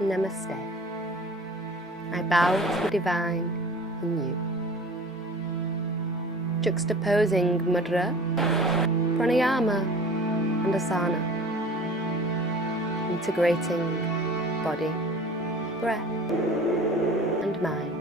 Namaste. I bow to the divine in you. Juxtaposing mudra, pranayama and asana. Integrating body, breath and mind.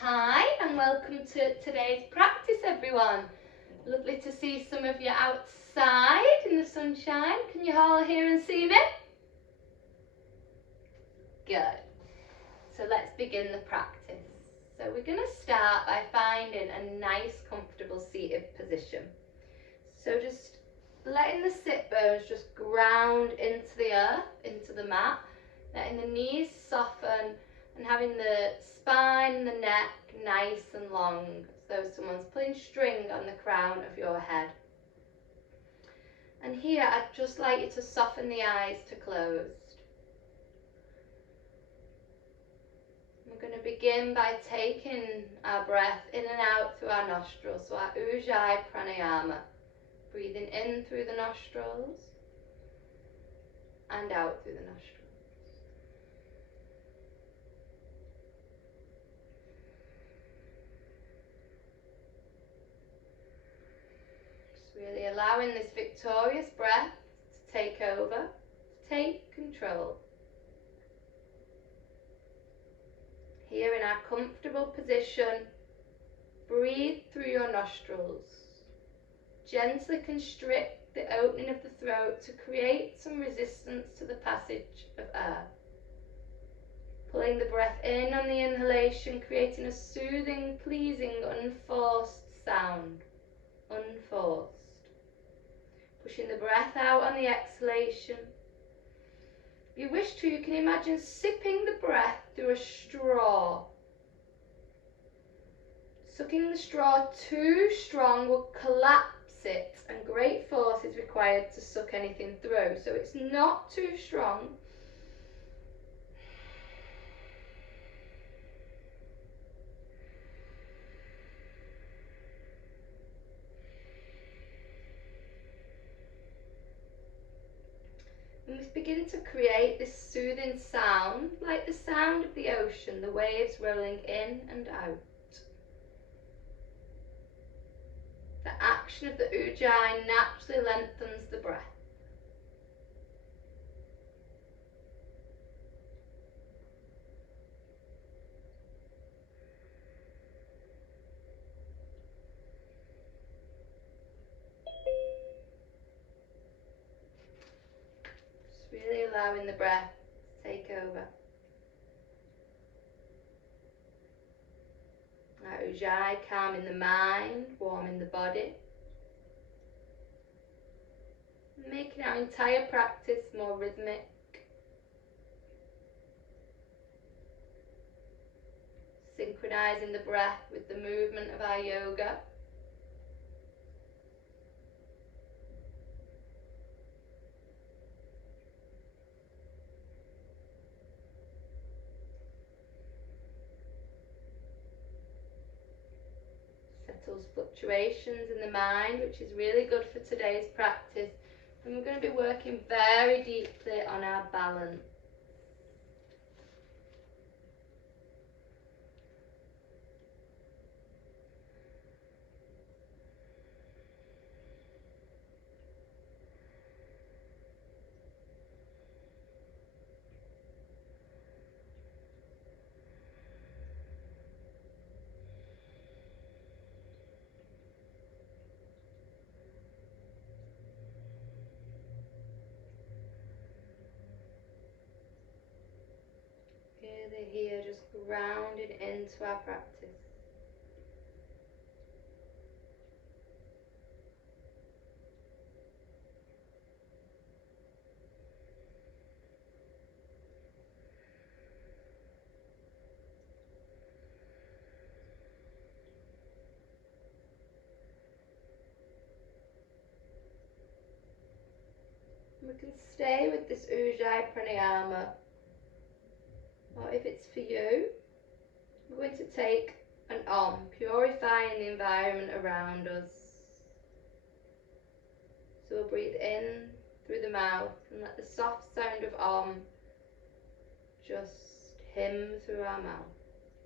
Hi and welcome to today's practice, everyone. Lovely to see some of you outside in the sunshine. Can you all hear and see me? Good. So let's begin the practice. So we're going to start by finding a nice comfortable seated position. So just letting the sit bones just ground into the earth, into the mat, letting the knees soften and having the spine and the neck nice and long, as though someone's pulling string on the crown of your head. And here I'd just like you to soften the eyes to closed. We're going to begin by taking our breath in and out through our nostrils, so our Ujjayi pranayama. Breathing in through the nostrils and out through the nostrils. Just really allowing this victorious breath to take over, take control. Here in our comfortable position, breathe through your nostrils. Gently constrict the opening of the throat to create some resistance to the passage of air. Pulling the breath in on the inhalation, creating a soothing, pleasing, unforced sound. Unforced. Pushing the breath out on the exhalation. If you wish to, you can imagine sipping the breath through a straw. Sucking the straw too strong will collapse it, and great force is required to suck anything through. So it's not too strong. And we begin to create this soothing sound, like the sound of the ocean, the waves rolling in and out. The action of the Ujjayi naturally lengthens the breath. Just really allowing the breath to take over. Ujjayi, calming the mind, warming the body. making our entire practice more rhythmic. Synchronizing the breath with the movement of our yoga. Settles fluctuations in the mind, which is really good for today's practice. And we're going to be working very deeply on our balance. Really here, just grounding into our practice. We can stay with this Ujjayi Pranayama, or if it's for you, we're going to take an Om, purifying the environment around us. So we'll breathe in through the mouth and let the soft sound of Om just hymn through our mouth.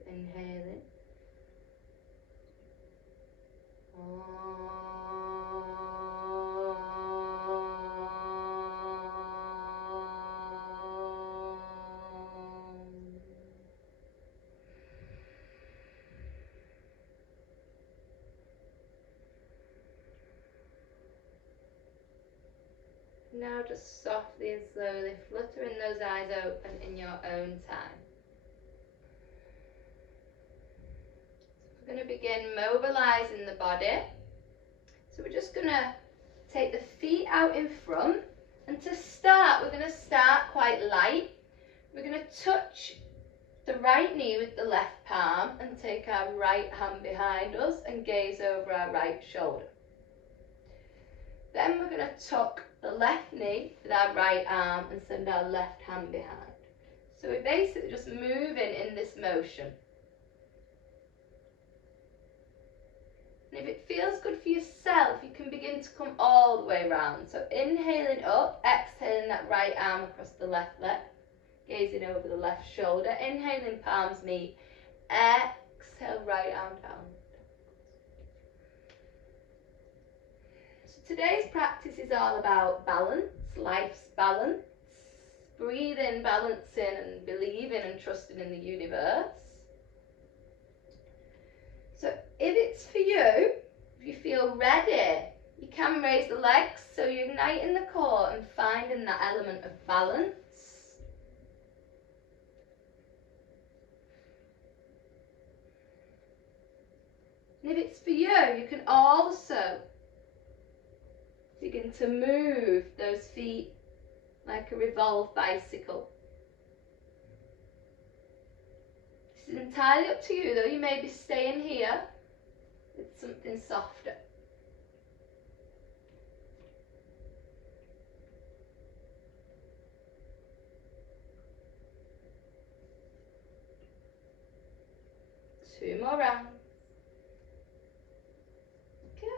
Inhaling. Now just softly and slowly fluttering those eyes open in your own time. We're going to begin mobilizing the body. So we're just going to take the feet out in front, and to start we're going to start quite light. We're going to touch the right knee with the left palm and take our right hand behind us and gaze over our right shoulder. Then we're going to tuck the left knee with our right arm and send our left hand behind. So we're basically just moving in this motion. And if it feels good for yourself, you can begin to come all the way around. So inhaling up, exhaling that right arm across the left leg, gazing over the left shoulder, inhaling palms meet, exhale right arm down. So today's practice is all about balance, life's balance, breathing, balancing and believing and trusting in the universe. So if it's for you, if you feel ready, you can raise the legs, so you're igniting the core and finding that element of balance. And if it's for you, you can also begin to move those feet like a revolved bicycle. This is entirely up to you though, you may be staying here with something softer. Two more rounds. Good.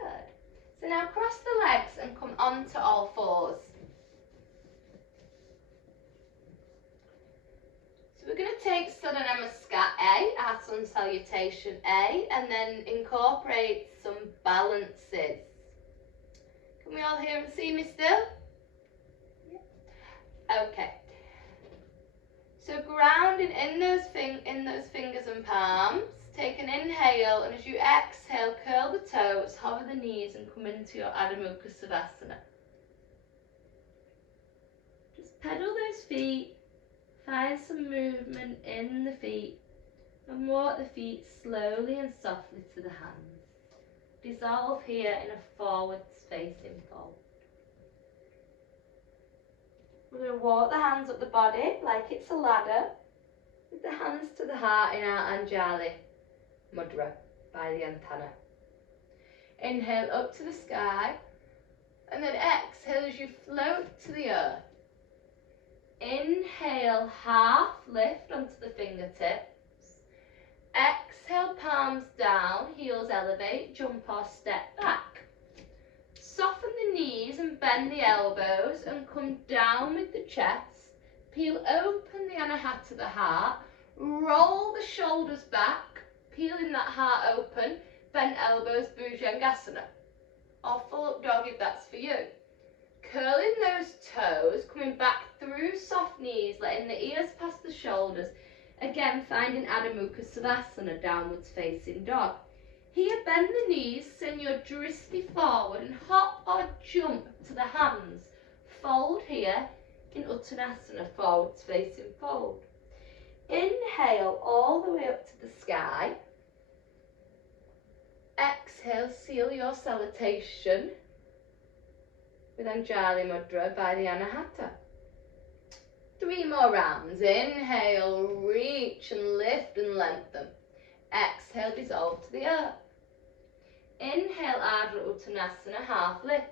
So now cross the legs and come onto all fours. So we're going to take Sada Namaskar A, our sun salutation A, and then incorporate some balances. Can we all hear and see me still? Yeah. Okay. So grounding in those fingers and palms, take an inhale, and as you exhale, curl the toes, hover the knees and come into your Adho Mukha Savasana. Just pedal those feet, find some movement in the feet and walk the feet slowly and softly to the hands. Dissolve here in a forwards facing fold. We're going to walk the hands up the body like it's a ladder, with the hands to the heart in our Anjali Mudra by the antenna. Inhale up to the sky, and then exhale as you float to the earth. Inhale, half lift onto the fingertips. Exhale, palms down, heels elevate, jump or step back. Soften the knees and bend the elbows and come down with the chest. Peel open the anahata, the heart. Roll the shoulders back, peeling that heart open. Bent elbows, Bhujangasana. Or full up dog if that's for you. Curling those toes, coming back through soft knees, letting the ears pass the shoulders. Again, finding Adho Mukha Savasana, downwards facing dog. Here, bend the knees, send your dristi forward and hop or jump to the hands. Fold here in Uttanasana, forwards facing fold. Inhale all the way up to the sky. Exhale, seal your salutation with Anjali Mudra by the Anahata. 3 more rounds. Inhale, reach and lift and lengthen. Exhale, dissolve to the earth. Inhale, Ardha Uttanasana, half lift.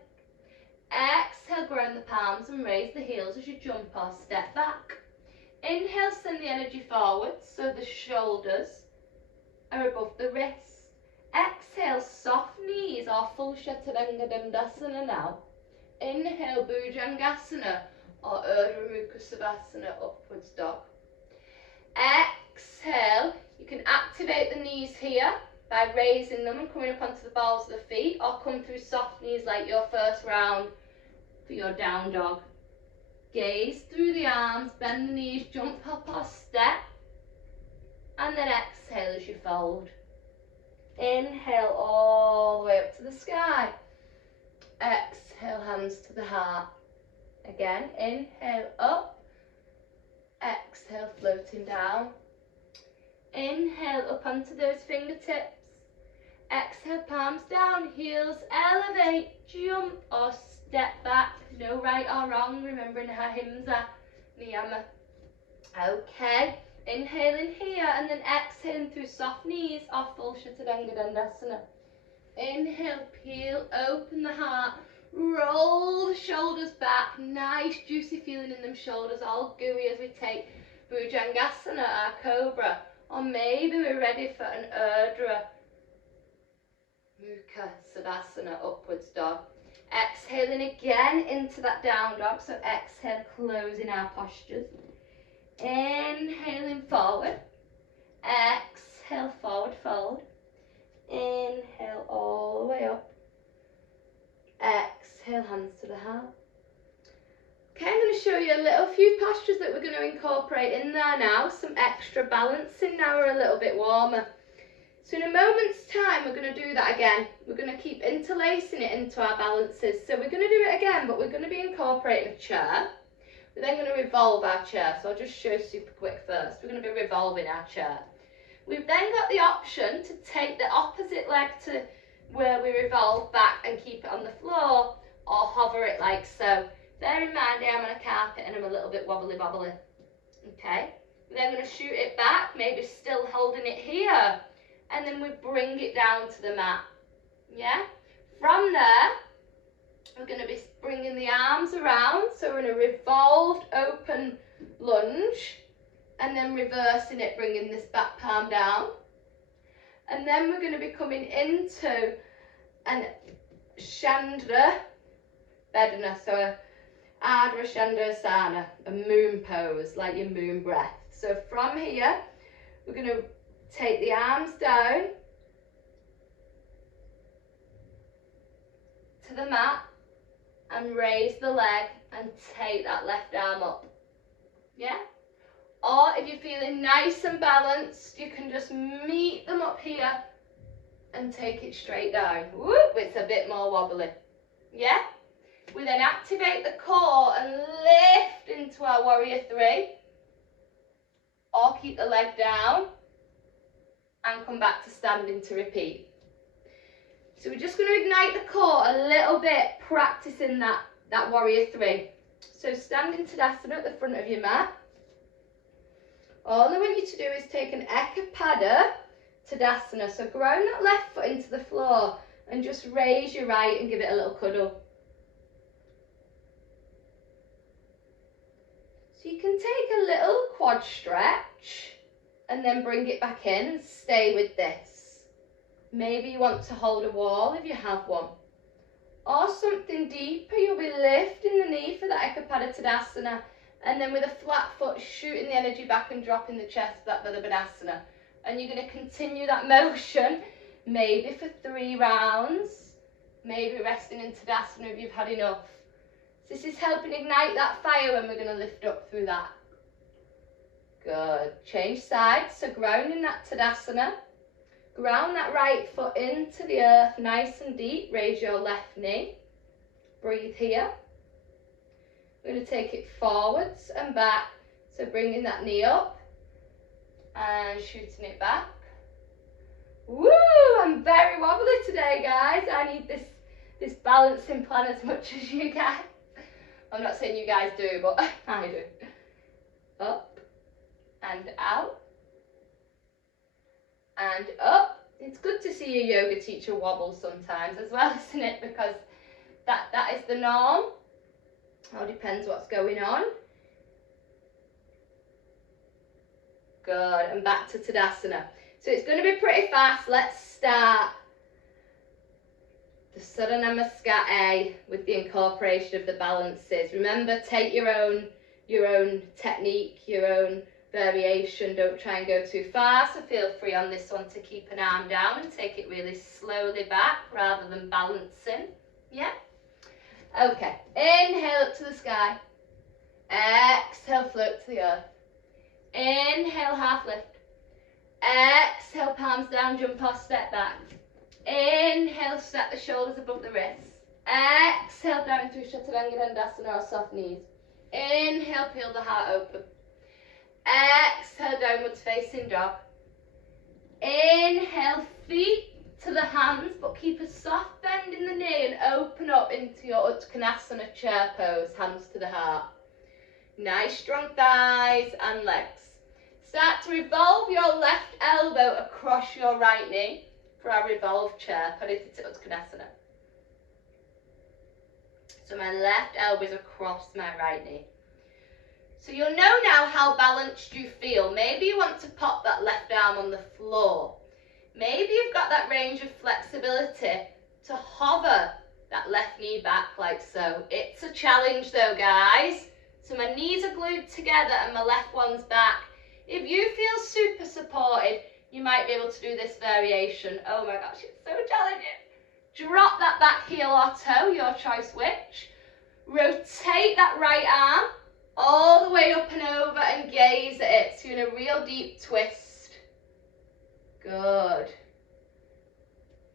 Exhale, ground the palms and raise the heels as you jump or step back. Inhale, send the energy forward so the shoulders are above the wrists. Exhale, soft knees or full Chaturanga Dandasana now. Inhale, Bhujangasana or Urdhva Mukha Savasana, upwards dog. Exhale, you can activate the knees here by raising them and coming up onto the balls of the feet, or come through soft knees like your first round for your down dog. Gaze through the arms, bend the knees, jump, hop or step, and then exhale as you fold. Inhale all the way up to the sky. Exhale, hands to the heart. Again, inhale up. Exhale, floating down. Inhale up onto those fingertips. Exhale, palms down, heels elevate, jump or step back. No right or wrong, remembering Ahimsa Niyama. Okay. Inhaling here and then exhaling through soft knees or full Chaturanga Dandasana. Inhale, peel open the heart, roll the shoulders back, nice juicy feeling in them shoulders, all gooey as we take Bhujangasana, our cobra, or maybe we're ready for an Urdhva Mukha Savasana, upwards dog. Exhaling again into that down dog, so exhale, closing our postures. Inhaling forward, exhale, forward fold. Inhale all the way up. Exhale, hands to the heart. Okay, I'm going to show you a few postures that we're going to incorporate in there now. Some extra balancing now we're a little bit warmer. So in a moment's time, we're going to do that again. We're going to keep interlacing it into our balances. So we're going to do it again, but we're going to be incorporating a chair. We're then going to revolve our chair. So I'll just show super quick first. We're going to be revolving our chair. We've then got the option to take the opposite leg to where we revolve back and keep it on the floor, or hover it like so. Bear in mind I am on a carpet and I'm a little bit wobbly bobbly. Okay, we're then going to shoot it back, maybe still holding it here, and then we bring it down to the mat. Yeah, from there we're going to be bringing the arms around, so we're in a revolved open lunge, and then reversing it, bringing this back palm down. And then we're going to be coming into an Chandra Bedana, so a Ardha Chandrasana, a moon pose, like your moon breath. So from here, we're going to take the arms down to the mat and raise the leg and take that left arm up. Yeah? Or if you're feeling nice and balanced, you can just meet them up here and take it straight down. Whoop, it's a bit more wobbly. Yeah? We then activate the core and lift into our warrior three. Or keep the leg down and come back to standing to repeat. So we're just going to ignite the core a little bit, practicing that warrior three. So standing Tadasana at the front of your mat. All I want you to do is take an Ekapada Tadasana. So ground that left foot into the floor and just raise your right and give it a little cuddle. So you can take a little quad stretch and then bring it back in and stay with this. Maybe you want to hold a wall if you have one. Or something deeper, you'll be lifting the knee for that Ekapada Tadasana, and then with a flat foot shooting the energy back and dropping the chest back for the Banasana. And you're going to continue that motion, maybe for 3 rounds, maybe resting in Tadasana if you've had enough. So this is helping ignite that fire when we're going to lift up through that. Good. Change sides, so grounding that Tadasana. Ground that right foot into the earth nice and deep. Raise your left knee. Breathe here. We're going to take it forwards and back. So bringing that knee up and shooting it back. Woo! I'm very wobbly today, guys. I need this balancing plan as much as you guys. I'm not saying you guys do, but I do. Up and out. And up. It's good to see your yoga teacher wobble sometimes as well, isn't it? Because that is the norm. All depends what's going on. Good. And back to Tadasana. So it's going to be pretty fast. Let's start the Surya Namaskar with the incorporation of the balances. Remember, take your own technique, your own variation. Don't try and go too far, so feel free on this one to keep an arm down and take it really slowly back rather than balancing. Yeah? Okay, inhale up to the sky. Exhale, float to the earth. Inhale, half lift. Exhale, palms down, jump or step back. Inhale, stack the shoulders above the wrists. Exhale, down through Chaturanga Dandasana or soft knees. Inhale, peel the heart open. Exhale, downwards facing dog. Inhale, feet to the hands, but keep a soft bend in the knee and open up into your Uttanasana chair pose, hands to the heart. Nice strong thighs and legs. Start to revolve your left elbow across your right knee for our revolved chair, Paritita Uttanasana. So my left elbow is across my right knee. So you'll know now how balanced you feel. Maybe you want to pop that left arm on the floor. Maybe you've got that range of flexibility to hover that left knee back like so. It's a challenge though, guys. So my knees are glued together and my left one's back. If you feel super supported, you might be able to do this variation. Oh my gosh, it's so challenging. Drop that back heel or toe, your choice which. Rotate that right arm all the way up and over and gaze at it. So you're in a real deep twist. Good.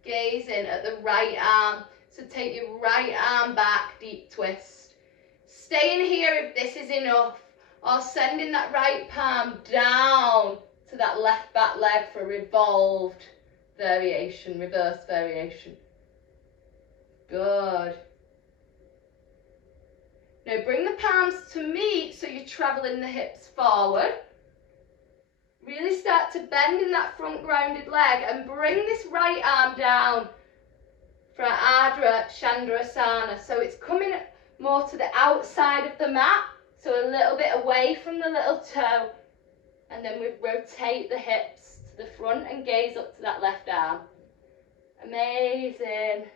Gaze in at the right arm. So take your right arm back, deep twist. Staying here if this is enough, or sending that right palm down to that left back leg for a revolved variation, reverse variation. Good. Now bring the palms to meet so you're travelling the hips forward. Really start to bend in that front grounded leg and bring this right arm down for Ardha Chandrasana. So it's coming more to the outside of the mat, so a little bit away from the little toe. And then we rotate the hips to the front and gaze up to that left arm. Amazing.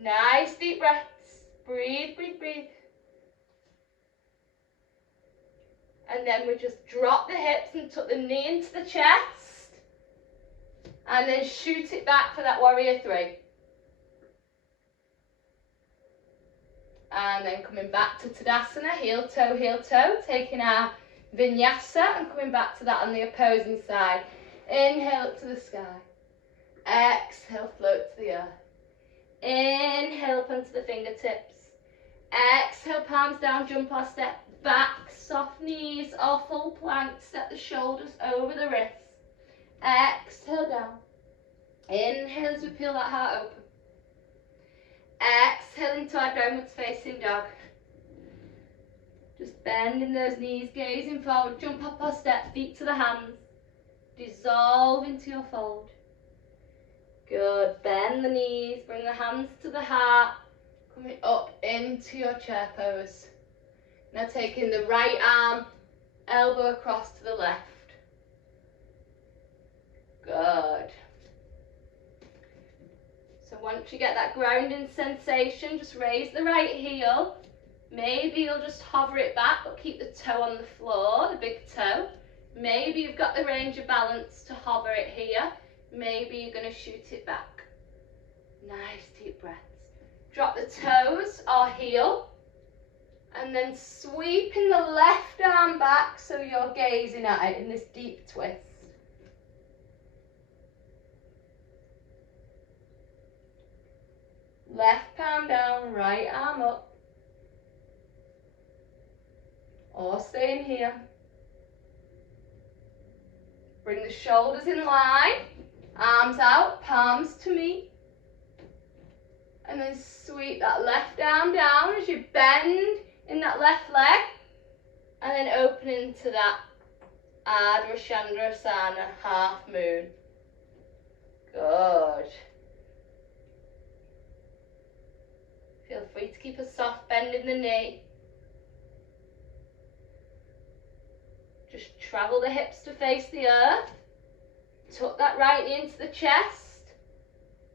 Nice deep breaths. Breathe, breathe, breathe. And then we just drop the hips and tuck the knee into the chest. And then shoot it back for that warrior 3. And then coming back to Tadasana, heel toe, taking our vinyasa and coming back to that on the opposing side. Inhale up to the sky. Exhale, float to the earth. Inhale up onto the fingertips. Exhale, palms down, jump or step back. Soft knees or full plank, step the shoulders over the wrists. Exhale down. Inhale as we peel that heart open. Exhale into our downwards facing dog. Just bending those knees, gazing forward, jump up or step, feet to the hands. Dissolve into your fold. Good, bend the knees, bring the hands to the heart, coming up into your chair pose. Now taking the right arm, elbow across to the left. Good. So once you get that grounding sensation, just raise the right heel. Maybe you'll just hover it back, but keep the toe on the floor, the big toe. Maybe you've got the range of balance to hover it here. Maybe you're going to shoot it back. Nice deep breaths. Drop the toes or heel. And then sweeping the left arm back so you're gazing at it in this deep twist. Left palm down, right arm up. Or staying here. Bring the shoulders in line, arms out, palms to meet. And then sweep that left arm down as you bend in that left leg. And then open into that Ardha Chandrasana, half moon. Good. Feel free to keep a soft bend in the knee. Just travel the hips to face the earth. Tuck that right knee into the chest.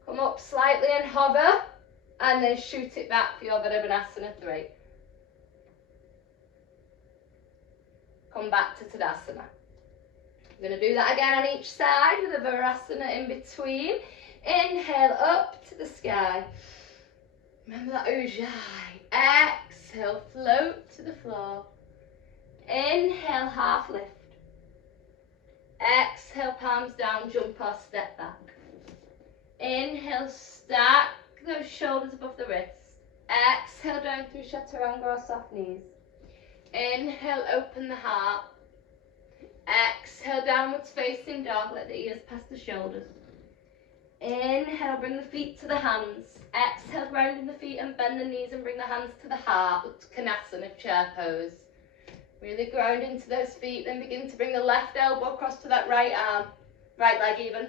Come up slightly and hover. And then shoot it back for your Virabhadrasana 3. Come back to Tadasana. We're going to do that again on each side with a Virasana in between. Inhale up to the sky. Remember that Ujjayi. Exhale, float to the floor. Inhale, half lift. Exhale, palms down, jump or step back. Inhale, stack those shoulders above the wrist. Exhale, down through Chaturanga or soft knees. Inhale, open the heart. Exhale, downwards facing dog, let the ears pass the shoulders. Inhale, bring the feet to the hands. Exhale, grounding the feet and bend the knees and bring the hands to the heart. Uttanasana, chair pose. Really ground into those feet, then begin to bring the left elbow across to that right arm. Right leg even.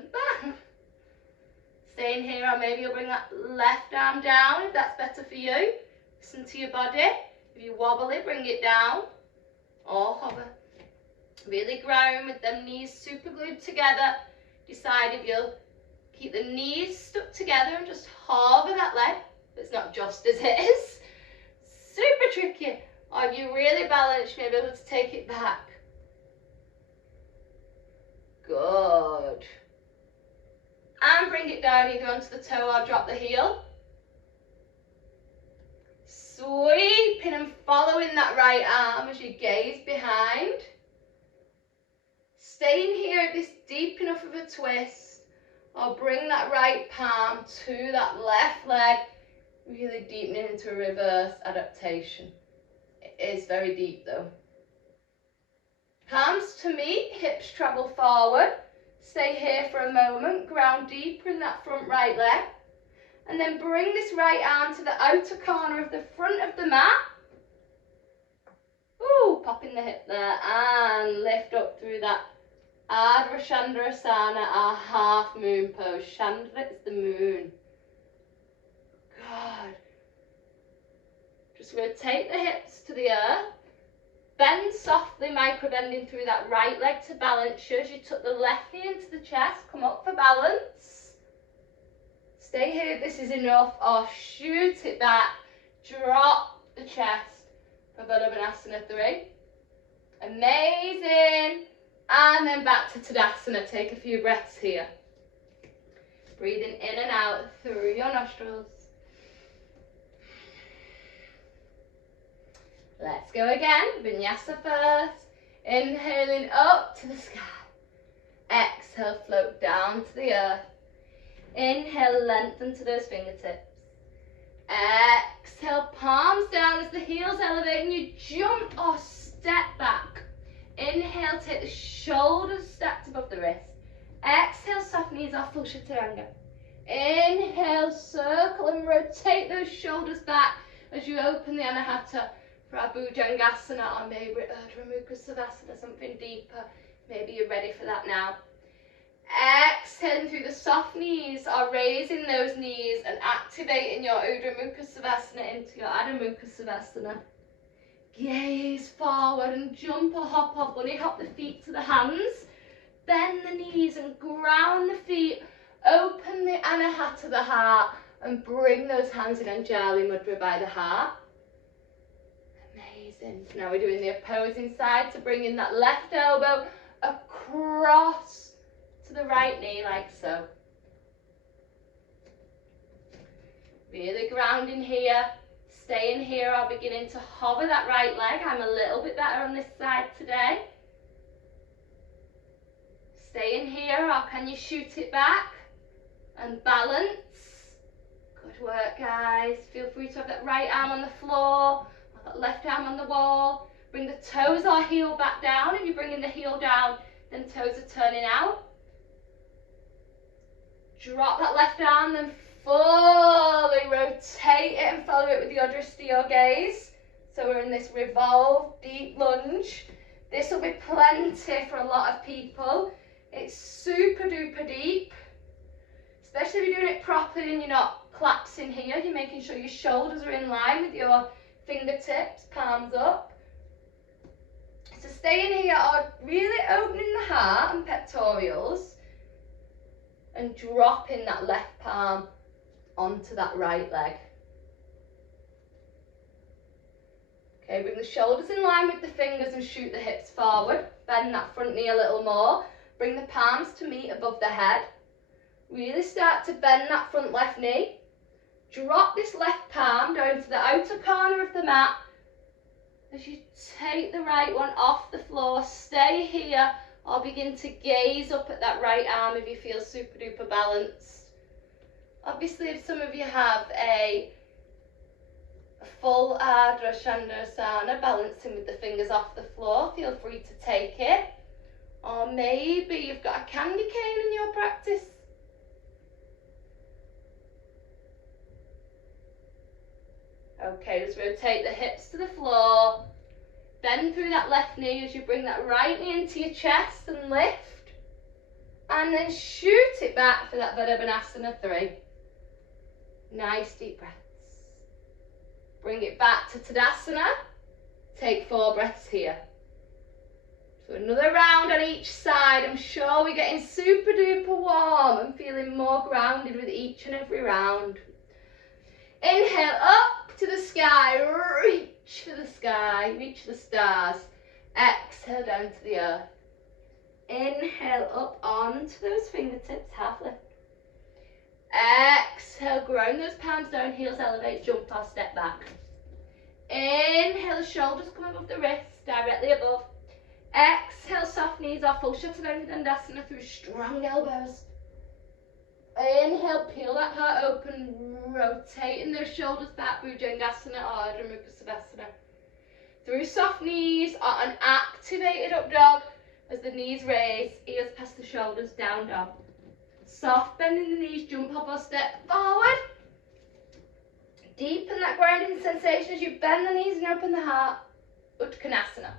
Staying here, or maybe you'll bring that left arm down if that's better for you. Listen to your body. If you wobble it, bring it down. Or hover. Really ground with them knees super glued together. Decide if you'll keep the knees stuck together and just hover that leg. It's not just as it is. Super tricky. Or if you really balance, you may be able to take it back. Good. And bring it down either onto the toe or drop the heel. Sweeping and following that right arm as you gaze behind. Staying here at this deep enough of a twist, or bring that right palm to that left leg, really deepening into a reverse adaptation. It is very deep though. Palms to meet, hips travel forward. Stay here for a moment, ground deeper in that front right leg. And then bring this right arm to the outer corner of the front of the mat. Ooh, popping the hip there and lift up through that Ardha Chandrasana, our half moon pose. Chandra is the moon. Good. Just rotate the hips to the earth. Bend softly, micro bending through that right leg to balance you as you tuck the left knee into the chest. Come up for balance. Stay here if this is enough, or shoot it back. Drop the chest for Virabhadrasana 3. Amazing. And then back to Tadasana. Take a few breaths here. Breathing in and out through your nostrils. Let's go again. Vinyasa first. Inhaling up to the sky. Exhale, float down to the earth. Inhale, lengthen to those fingertips. Exhale, palms down as the heels elevate and you jump or step back. Inhale, take the shoulders stacked above the wrist. Exhale, soft knees off, full Chaturanga. Inhale, circle and rotate those shoulders back as you open the Anahata for our Bhujangasana, our maybe Urdhva Mukha Savasana, something deeper. Maybe you're ready for that now. Exhaling through the soft knees, or raising those knees and activating your Urdhva Mukha Savasana into your Adho Mukha Savasana. Gaze forward and jump or hop or bunny hop the feet to the hands. Bend the knees and ground the feet. Open the Anahata, the heart, and bring those hands in Anjali Mudra by the heart. Amazing. So now we're doing the opposing side, so bring in that left elbow across to the right knee like so. Really grounding here, staying here or beginning to hover that right leg. I'm a little bit better on this side today. Staying here, or can you shoot it back and balance? Good work, guys. Feel free to have that right arm on the floor or that left arm on the wall. Bring the toes or heel back down. If you're bringing the heel down, then toes are turning out. Drop that left arm, then fully rotate it and follow it with your drishti or gaze. So we're in this revolve, deep lunge. This will be plenty for a lot of people. It's super duper deep, especially if you're doing it properly and you're not collapsing here. You're making sure your shoulders are in line with your fingertips, palms up. So staying here or really opening the heart and pectorals, and dropping that left palm onto that right leg. Okay, bring the shoulders in line with the fingers and shoot the hips forward. Bend that front knee a little more. Bring the palms to meet above the head. Really start to bend that front left knee. Drop this left palm down to the outer corner of the mat. As you take the right one off the floor, stay here, or begin to gaze up at that right arm if you feel super duper balanced. Obviously, if some of you have a full Ardha Shandasana, balancing with the fingers off the floor, feel free to take it. Or maybe you've got a candy cane in your practice. Okay, just rotate the hips to the floor. Bend through that left knee as you bring that right knee into your chest and lift. And then shoot it back for that Vadabhanasana 3. Nice deep breaths. Bring it back to Tadasana. Take 4 breaths here. So another round on each side. I'm sure we're getting super duper warm and feeling more grounded with each and every round. Inhale up to the sky, reach for the sky, reach for the stars. Exhale down to the earth. Inhale up onto those fingertips, half lift. Exhale, ground those palms down, heels elevate, jump or step back. Inhale, the shoulders come above the wrists, directly above. Exhale, soft knees or full Shattananga Dandasana through strong elbows. Inhale, peel that heart open, rotating those shoulders back, Bhujangasana or Urdhva Mukha Savasana. Through soft knees or an activated up dog as the knees raise, ears past the shoulders, down dog. Soft bending the knees, jump hop or step forward. Deepen that grounding sensation as you bend the knees and open the heart, Uttanasana.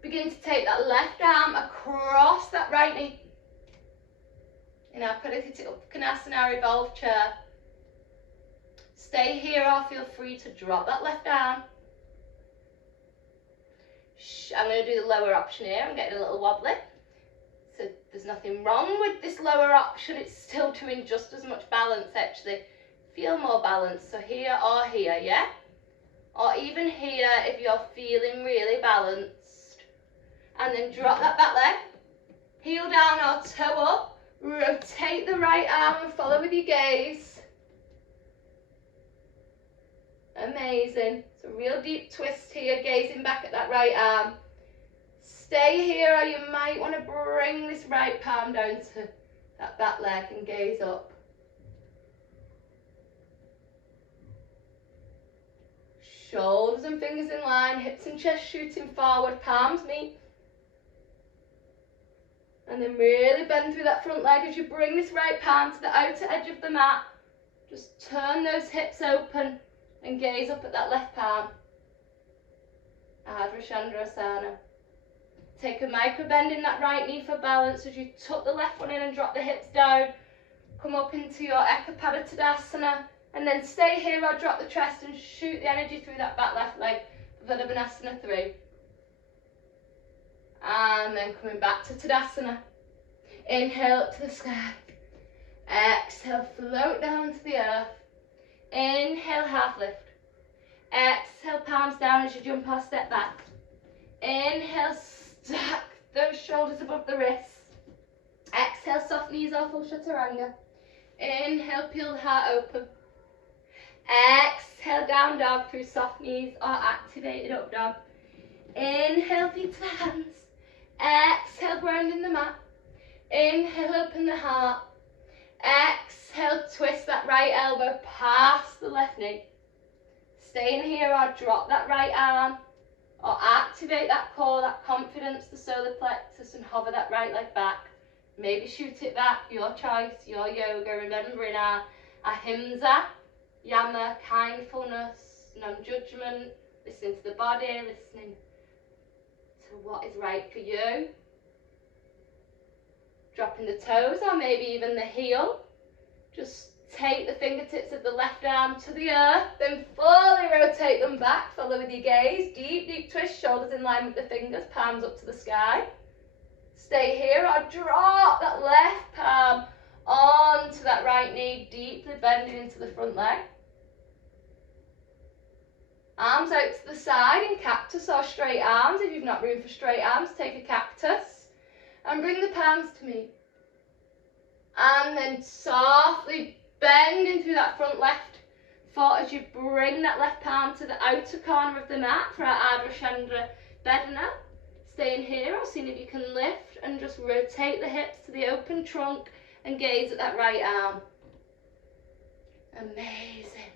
Begin to take that left arm across that right knee. In our Parikriti Uttanasana, revolve chair. Stay here or feel free to drop that left arm. I'm going to do the lower option here. I'm getting a little wobbly. So there's nothing wrong with this lower option. It's still doing just as much balance actually. Feel more balance. So here or here, yeah? Or even here if you're feeling really balanced. And then drop that back leg. Heel down or toe up. Rotate the right arm and follow with your gaze. Amazing. It's a real deep twist here, gazing back at that right arm. Stay here or you might want to bring this right palm down to that back leg and gaze up. Shoulders and fingers in line, hips and chest shooting forward, palms meet. And then really bend through that front leg as you bring this right palm to the outer edge of the mat. Just turn those hips open and gaze up at that left palm. Ardha Chandrasana. Take a micro bend in that right knee for balance as you tuck the left one in and drop the hips down. Come up into your Ekapada Tadasana, and then stay here or drop the chest and shoot the energy through that back left leg for Vidabhanasana 3. And then coming back to Tadasana. Inhale up to the sky. Exhale, float down to the earth. Inhale, half lift. Exhale, palms down as you jump or step back. Inhale, stack those shoulders above the wrists. Exhale, soft knees or full chaturanga. Inhale, peel the heart open. Exhale, down dog through soft knees or activated up dog. Inhale, feet to the hands. Exhale, ground in the mat. Inhale, open the heart. Exhale, twist that right elbow past the left knee. Stay in here or drop that right arm. Or activate that core, that confidence, the solar plexus, and hover that right leg back. Maybe shoot it back, your choice, your yoga. Remembering our ahimsa, yama, kindfulness, non-judgment, listening to the body, listening to what is right for you. Dropping the toes or maybe even the heel. Just take the fingertips of the left arm to the earth, then fully rotate them back. Follow with your gaze. Deep, deep twist, shoulders in line with the fingers, palms up to the sky. Stay here or drop that left palm onto that right knee, deeply bending into the front leg. Arms out to the side in cactus or straight arms. If you've not room for straight arms, take a cactus. And bring the palms to me. And then softly bending through that front left foot as you bring that left palm to the outer corner of the mat for our Ardha Chandra Bedana. Stay in here or seeing if you can lift and just rotate the hips to the open trunk and gaze at that right arm. Amazing.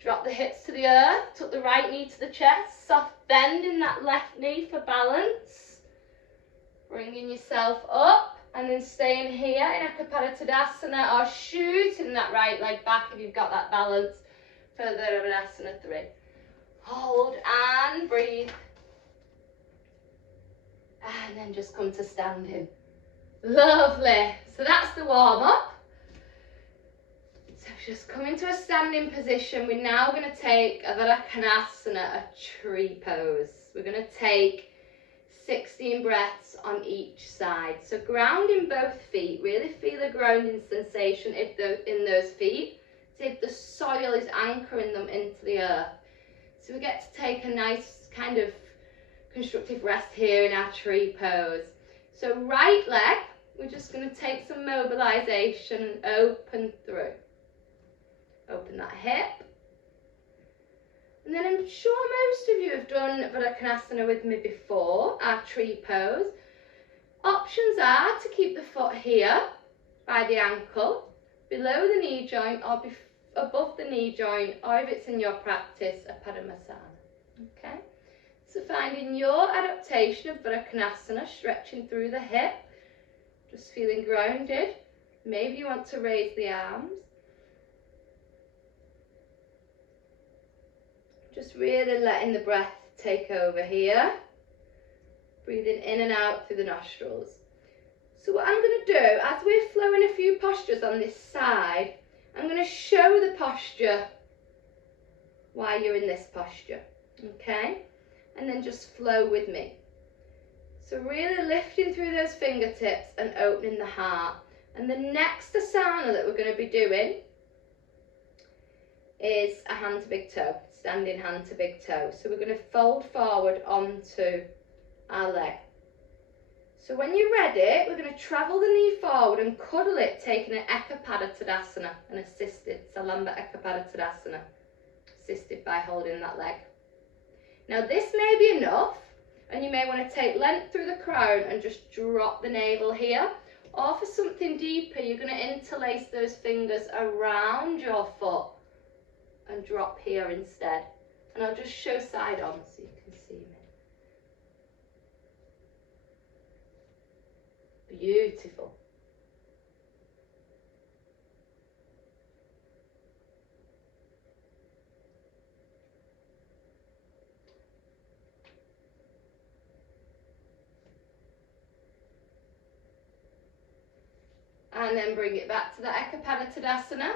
Drop the hips to the earth, tuck the right knee to the chest, soft bend in that left knee for balance. Bringing yourself up and then staying here in Ekapada Tadasana or shooting that right leg back if you've got that balance for Vidabhanasana 3. Hold and breathe. And then just come to standing. Lovely. So that's the warm up. So just come into a standing position. We're now going to take a Vidabhanasana, a tree pose. We're going to take 16 breaths on each side. So grounding both feet. Really feel a grounding sensation in those feet. See if the soil is anchoring them into the earth. So we get to take a nice kind of constructive rest here in our tree pose. So right leg, we're just going to take some mobilization and open through. Open that hip. And then I'm sure most of you have done Vidabhanasana with me before, our tree pose. Options are to keep the foot here by the ankle, below the knee joint or above the knee joint, or if it's in your practice, a Padmasana. Okay? So finding your adaptation of Vidabhanasana, stretching through the hip, just feeling grounded. Maybe you want to raise the arms. Just really letting the breath take over here. Breathing in and out through the nostrils. So what I'm going to do, as we're flowing a few postures on this side, I'm going to show the posture while you're in this posture. Okay? And then just flow with me. So really lifting through those fingertips and opening the heart. And the next asana that we're going to be doing is a hand to big toe. Standing hand to big toe. So we're going to fold forward onto our leg. So when you're ready, we're going to travel the knee forward and cuddle it, taking an Ekapada Tadasana, an assisted Salamba Ekapada Tadasana, assisted by holding that leg. Now this may be enough, and you may want to take length through the crown and just drop the navel here. Or for something deeper, you're going to interlace those fingers around your foot and drop here instead. And I'll just show side on so you can see me. Beautiful. And then bring it back to the Ekapada Tadasana.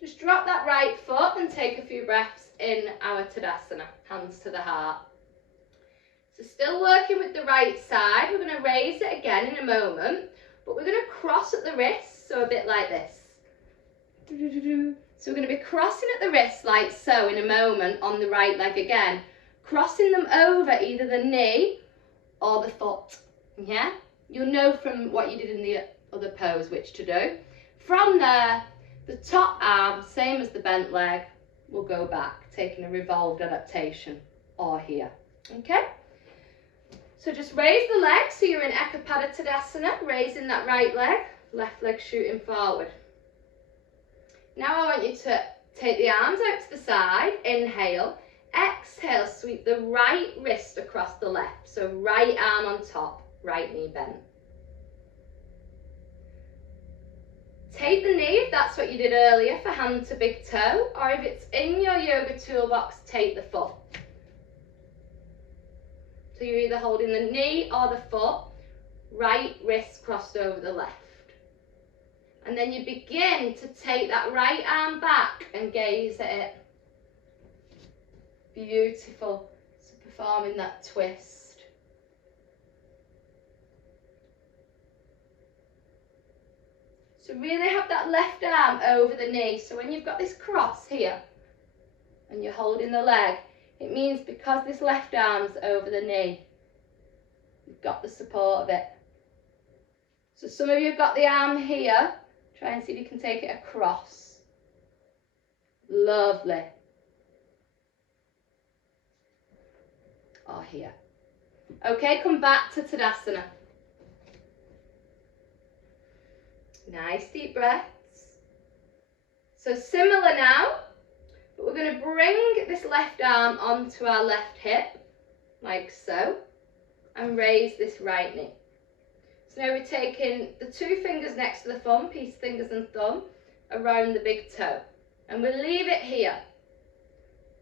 Just drop that right foot and take a few breaths in our Tadasana, hands to the heart. So still working with the right side, we're going to raise it again in a moment, but we're going to cross at the wrists, so a bit like this. So we're going to be crossing at the wrists like so in a moment on the right leg again, crossing them over either the knee or the foot, yeah? You'll know from what you did in the other pose which to do. From there, the top arm, same as the bent leg, will go back, taking a revolved adaptation, or here, okay? So just raise the leg, so you're in Ekapada Tadasana, raising that right leg, left leg shooting forward. Now I want you to take the arms out to the side, inhale, exhale, sweep the right wrist across the left, so right arm on top, right knee bent. Take the knee if that's what you did earlier for hand to big toe, or if it's in your yoga toolbox, take the foot. So you're either holding the knee or the foot, right wrist crossed over the left. And then you begin to take that right arm back and gaze at it. Beautiful. So performing that twist. So really have that left arm over the knee. So when you've got this cross here and you're holding the leg, it means because this left arm's over the knee, you've got the support of it. So some of you have got the arm here. Try and see if you can take it across. Lovely. Or here. Okay, come back to Tadasana. Nice deep breaths. So similar now, but we're going to bring this left arm onto our left hip, like so, and raise this right knee. So now we're taking the two fingers next to the thumb, peace fingers and thumb, around the big toe. And we'll leave it here.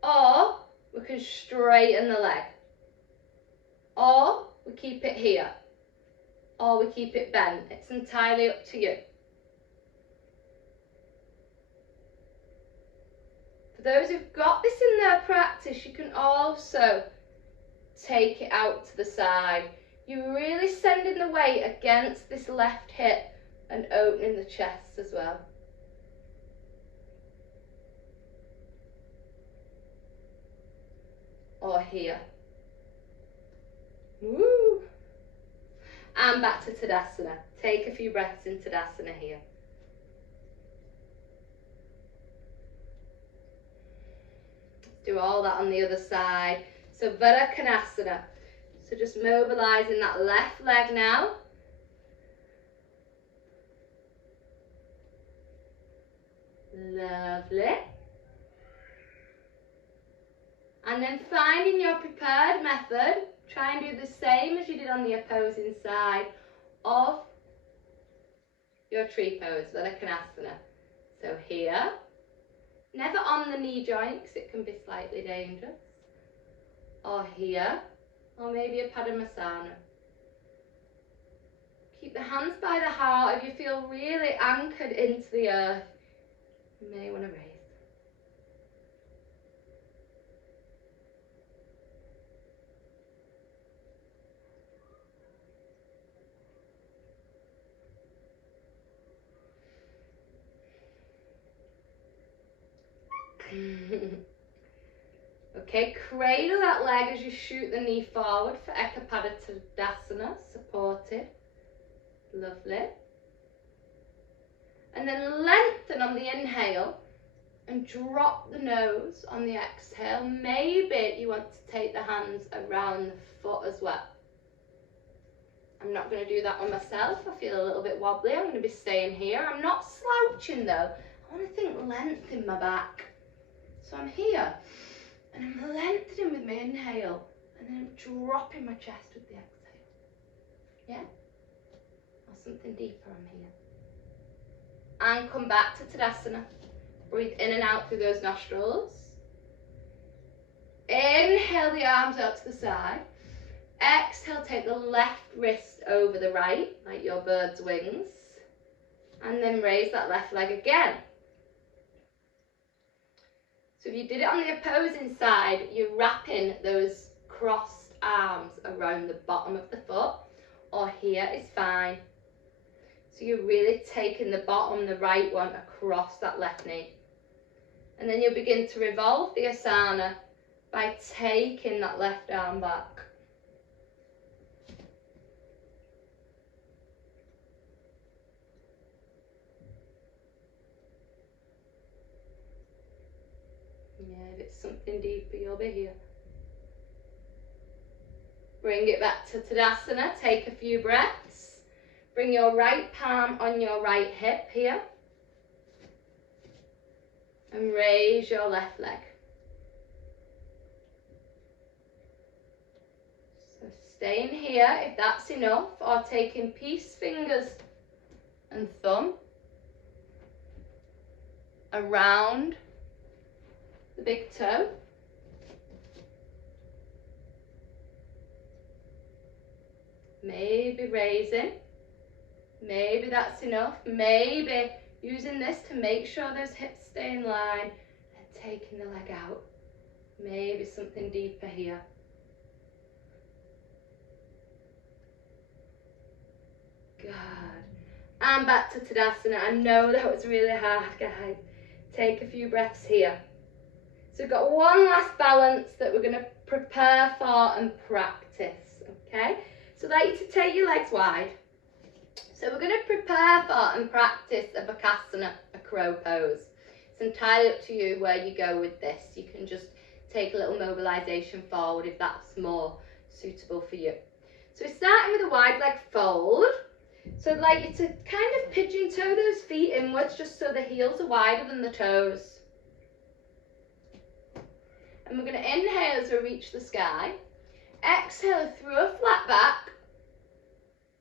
Or we can straighten the leg. Or we keep it here. Or we keep it bent. It's entirely up to you. For those who've got this in their practice, you can also take it out to the side. You're really sending the weight against this left hip and opening the chest as well. Or here. Woo! And back to Tadasana. Take a few breaths in Tadasana here. Let's do all that on the other side. So Varakanasana. So just mobilising that left leg now. Lovely. And then finding your prepared method, try and do the same as you did on the opposing side of your tree pose, Varakanasana. So here, never on the knee joints, it can be slightly dangerous. Or here. Or maybe a Padmasana. Keep the hands by the heart. If you feel really anchored into the earth, you may want to raise. Okay, cradle that leg as you shoot the knee forward for Ekapada Tadasana, supported. Lovely. And then lengthen on the inhale and drop the nose on the exhale. Maybe you want to take the hands around the foot as well. I'm not going to do that on myself. I feel a little bit wobbly. I'm going to be staying here. I'm not slouching though. I want to think length in my back. So I'm here. And I'm lengthening with my inhale, and then I'm dropping my chest with the exhale. Yeah? Or something deeper, I'm here. And come back to Tadasana. Breathe in and out through those nostrils. Inhale the arms out to the side. Exhale, take the left wrist over the right, like your bird's wings. And then raise that left leg again. So if you did it on the opposing side, you're wrapping those crossed arms around the bottom of the foot, or here is fine. So you're really taking the bottom, the right one, across that left knee. And then you'll begin to revolve the asana by taking that left arm back. Yeah, if it's something deeper, you'll be here. Bring it back to Tadasana, take a few breaths. Bring your right palm on your right hip here. And raise your left leg. So staying here if that's enough, or taking peace fingers and thumb around the big toe. Maybe raising, maybe that's enough, maybe using this to make sure those hips stay in line and taking the leg out. Maybe something deeper here. Good. And back to Tadasana. I know that was really hard, guys. Take a few breaths here. So we've got one last balance that we're going to prepare for and practice, okay? So I'd like you to take your legs wide. So we're going to prepare for and practice a Bakasana, a crow pose. It's entirely up to you where you go with this. You can just take a little mobilization forward if that's more suitable for you. So we're starting with a wide leg fold. So I'd like you to kind of pigeon toe those feet inwards just so the heels are wider than the toes. And we're going to inhale as we reach the sky. Exhale through a flat back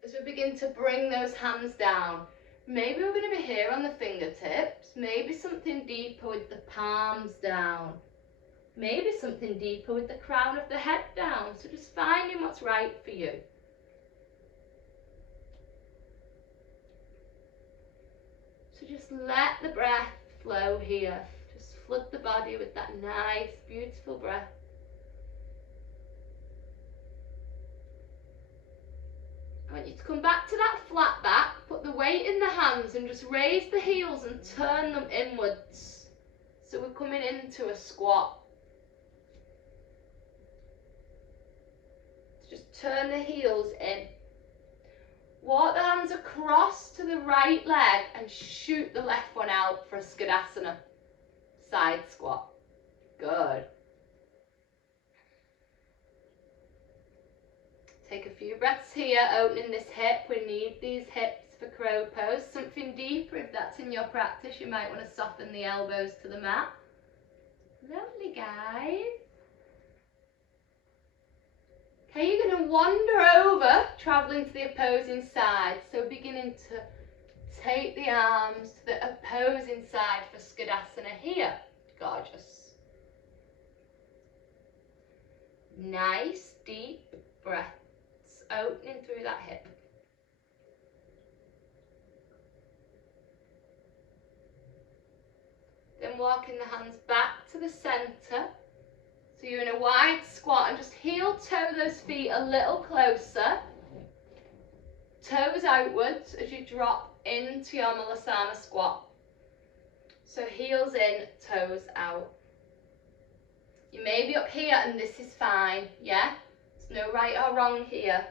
as we begin to bring those hands down. Maybe we're going to be here on the fingertips. Maybe something deeper with the palms down. Maybe something deeper with the crown of the head down. So just finding what's right for you. So just let the breath flow here. Just flood the body with that nice, beautiful breath. I want you to come back to that flat back, put the weight in the hands and just raise the heels and turn them inwards. So we're coming into a squat. So just turn the heels in. Walk the hands across to the right leg and shoot the left one out for a Skadasana. Side squat. Good. Take a few breaths here, opening this hip. We need these hips for crow pose. Something deeper, if that's in your practice, you might want to soften the elbows to the mat. Lovely, guys. Okay, you're going to wander over, travelling to the opposing side. So beginning to take the arms to the opposing side for Skadasana here. Gorgeous. Nice, deep breath. Opening through that hip. Then walking the hands back to the centre. So you're in a wide squat and just heel toe those feet a little closer. Toes outwards as you drop into your Malasana squat. So heels in, toes out. You may be up here and this is fine, yeah? There's no right or wrong here.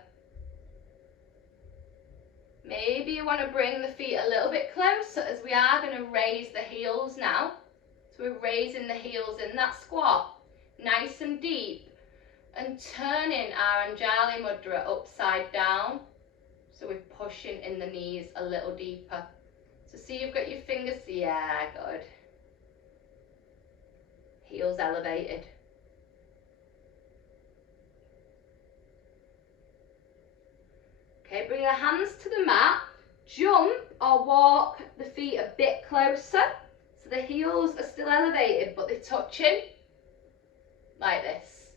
Maybe you want to bring the feet a little bit closer as we are going to raise the heels now. So we're raising the heels in that squat, nice and deep, and turning our Anjali Mudra upside down. So we're pushing in the knees a little deeper. So see, you've got your fingers, yeah, good. Heels elevated. Okay, bring the hands to the mat, jump or walk the feet a bit closer. So the heels are still elevated, but they're touching like this.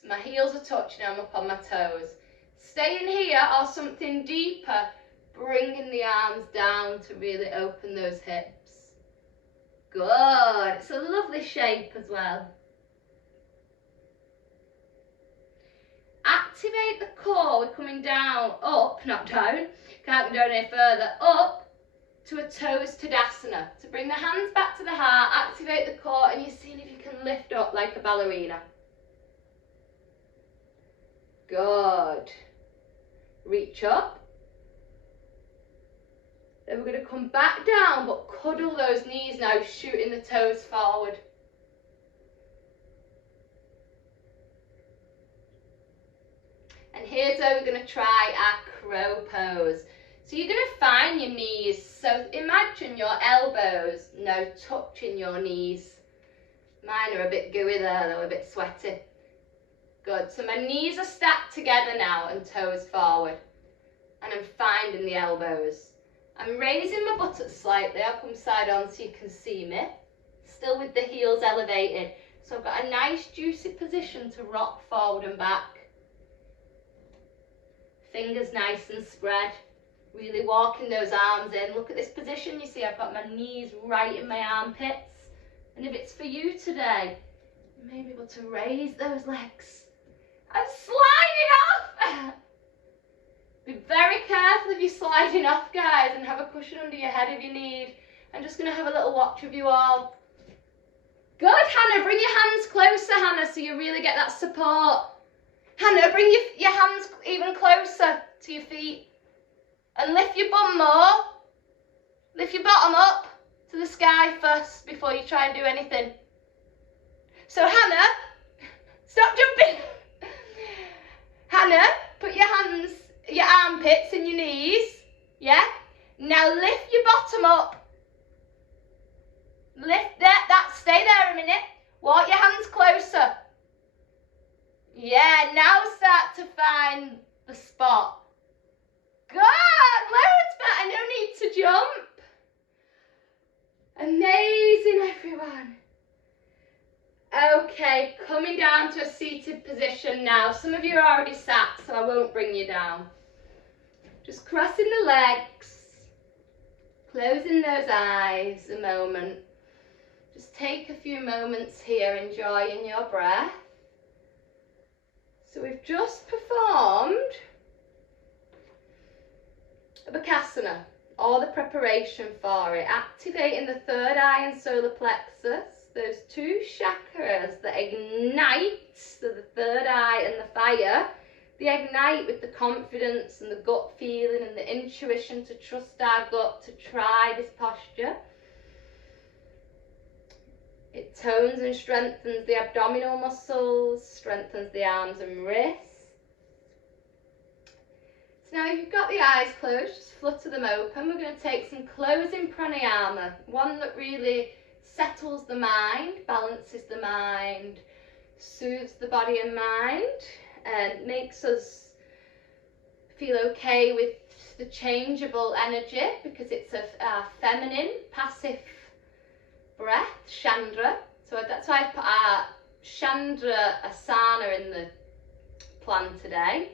So my heels are touching, I'm up on my toes. Staying here or something deeper, bring bringing the arms down to really open those hips. Good. It's a lovely shape as well. Activate the core. We're coming down, up, not down. Can't come down any further. Up to a toes tadasana. So bring the hands back to the heart, activate the core, and you're seeing if you can lift up like a ballerina. Good. Reach up. Then we're going to come back down, but cuddle those knees now, shooting the toes forward. And here's where we're going to try our crow pose. So you're going to find your knees. So imagine your elbows now touching your knees. Mine are a bit gooey there, though, a bit sweaty. Good. So my knees are stacked together now and toes forward. And I'm finding the elbows. I'm raising my buttocks slightly. I'll come side on so you can see me. Still with the heels elevated. So I've got a nice juicy position to rock forward and back. Fingers nice and spread. Really walking those arms in. Look at this position. You see I've got my knees right in my armpits. And if it's for you today, you may be able to raise those legs and slide it off. Be very careful if you're sliding off, guys, and have a cushion under your head if you need. I'm just going to have a little watch of you all. Good, Hannah. Bring your hands closer, Hannah, so you really get that support. Hannah, bring your hands even closer to your feet. And lift your bum more. Lift your bottom up to the sky first before you try and do anything. So Hannah, stop jumping. Hannah, put your hands, your armpits and your knees. Yeah? Now lift your bottom up. Lift that, stay there a minute. Walk your hands closer. Yeah, now start to find the spot. Good, loads better, no need to jump. Amazing, everyone. Okay, coming down to a seated position now. Some of you are already sat, so I won't bring you down. Just crossing the legs, closing those eyes a moment. Just take a few moments here, enjoying your breath. So we've just performed a Bakasana, or the preparation for it, activating the third eye and solar plexus, those two chakras that ignite, so the third eye and the fire, they ignite with the confidence and the gut feeling and the intuition to trust our gut to try this posture. It tones and strengthens the abdominal muscles, strengthens the arms and wrists. So now if you've got the eyes closed, just flutter them open. We're going to take some closing pranayama, one that really settles the mind, balances the mind, soothes the body and mind, and makes us feel okay with the changeable energy, because it's a feminine, passive breath, Chandra. So that's why I've put our Chandra Asana in the plan today.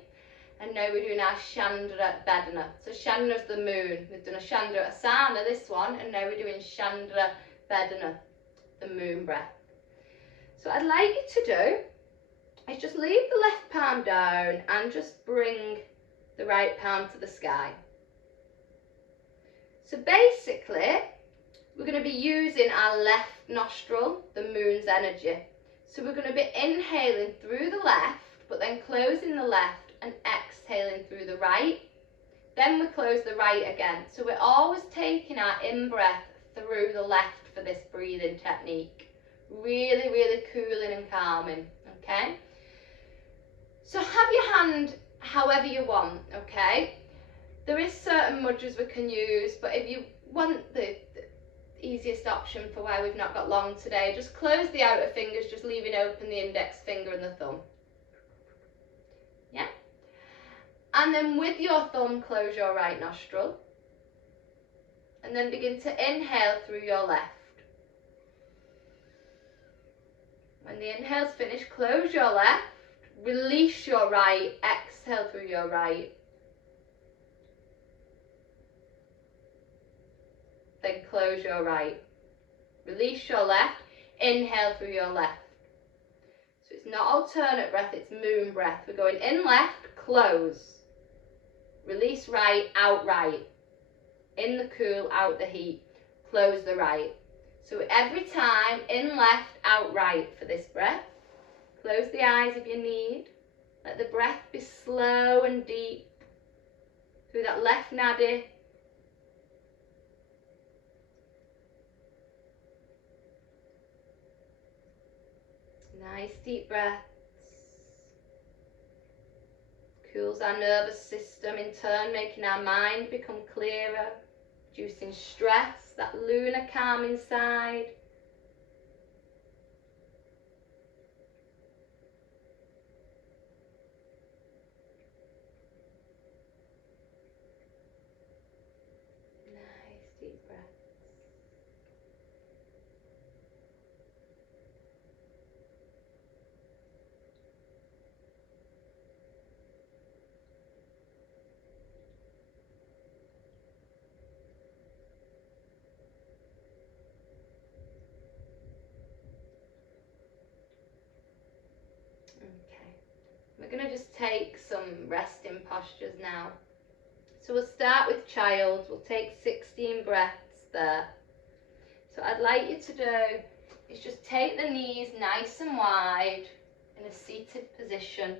And now we're doing our Chandra Vedana. So Chandra's the moon. We've done a Chandra Asana, this one, and now we're doing Chandra Vedana, the moon breath. So what I'd like you to do is just leave the left palm down and just bring the right palm to the sky. So basically, we're going to be using our left nostril, the moon's energy. So we're going to be inhaling through the left, but then closing the left and exhaling through the right. Then we close the right again. So we're always taking our in-breath through the left for this breathing technique. Really, really cooling and calming, okay? So have your hand however you want, okay? There is certain mudras we can use, but if you want the easiest option for why we've not got long today, just close the outer fingers, just leaving open the index finger and the thumb. Yeah? And then with your thumb, close your right nostril. And then begin to inhale through your left. When the inhale's finished, close your left, release your right, exhale through your right. then close your right. Release your left, inhale through your left. So it's not alternate breath, it's moon breath. We're going in left, close. Release right, out right. In the cool, out the heat. Close the right. So every time, in left, out right for this breath. Close the eyes if you need. Let the breath be slow and deep through that left nadi. Nice deep breaths. Cools our nervous system, in turn making our mind become clearer, reducing stress, that lunar calm inside. Nice deep breaths. Okay, we're going to just take some resting postures now. So we'll start with child. We'll take 16 breaths there. So I'd like you to do is just take the knees nice and wide in a seated position.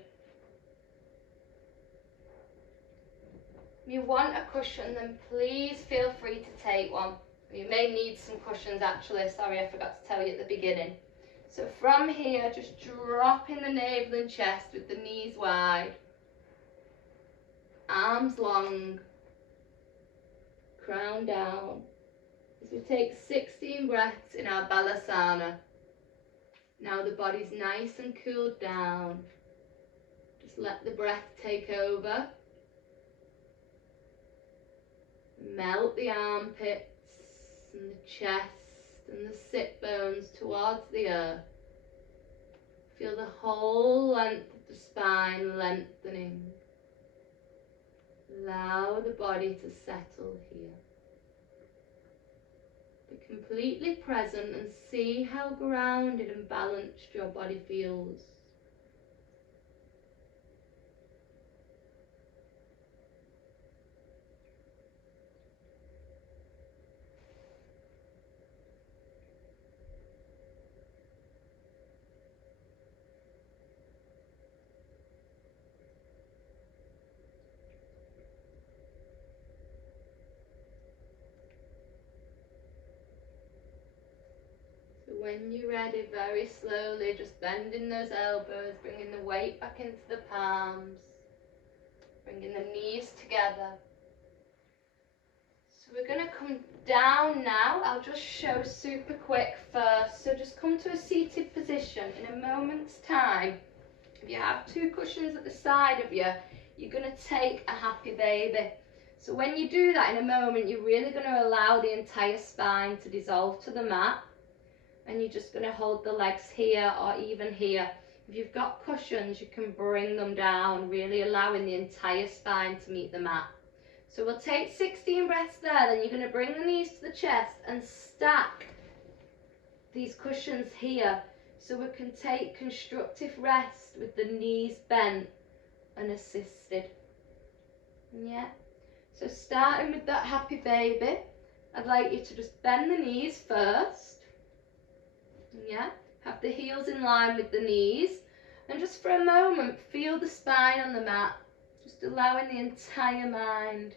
If you want a cushion, then please feel free to take one. You may need some cushions actually, sorry I forgot to tell you at the beginning. So from here, just drop in the navel and chest with the knees wide. Arms long. Crown down. As we take 16 breaths in our Balasana. Now the body's nice and cooled down. Just let the breath take over. Melt the armpits and the chest and the sit bones towards the earth. Feel the whole length of the spine lengthening. Allow the body to settle here. Be completely present and see how grounded and balanced your body feels. When you're ready, very slowly, just bending those elbows, bringing the weight back into the palms, bringing the knees together. So we're going to come down now. I'll just show super quick first. So just come to a seated position in a moment's time. If you have two cushions at the side of you, you're going to take a happy baby. So when you do that in a moment, you're really going to allow the entire spine to dissolve to the mat. And you're just going to hold the legs here or even here. If you've got cushions, you can bring them down, really allowing the entire spine to meet the mat. So we'll take 16 breaths there, then you're going to bring the knees to the chest and stack these cushions here. So we can take constructive rest with the knees bent and assisted. Yeah. So starting with that happy baby, I'd like you to just bend the knees first. Yeah, have the heels in line with the knees, and just for a moment feel the spine on the mat, just allowing the entire mind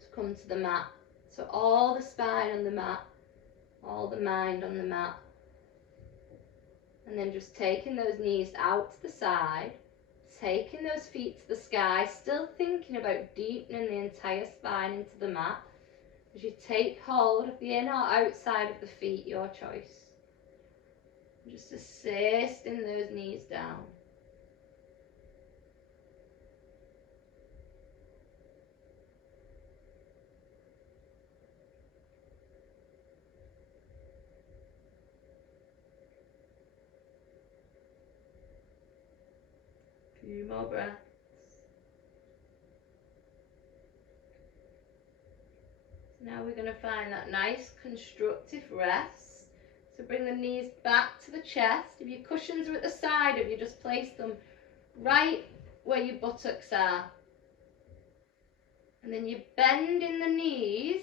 to come to the mat. So all the spine on the mat, all the mind on the mat, and then just taking those knees out to the side, taking those feet to the sky, still thinking about deepening the entire spine into the mat. As you take hold of the in or outside of the feet, your choice. Just assisting those knees down. Few more breaths. Now we're going to find that nice constructive rest. So bring the knees back to the chest. If your cushions are at the side of you, just place them right where your buttocks are. And then you bend in the knees,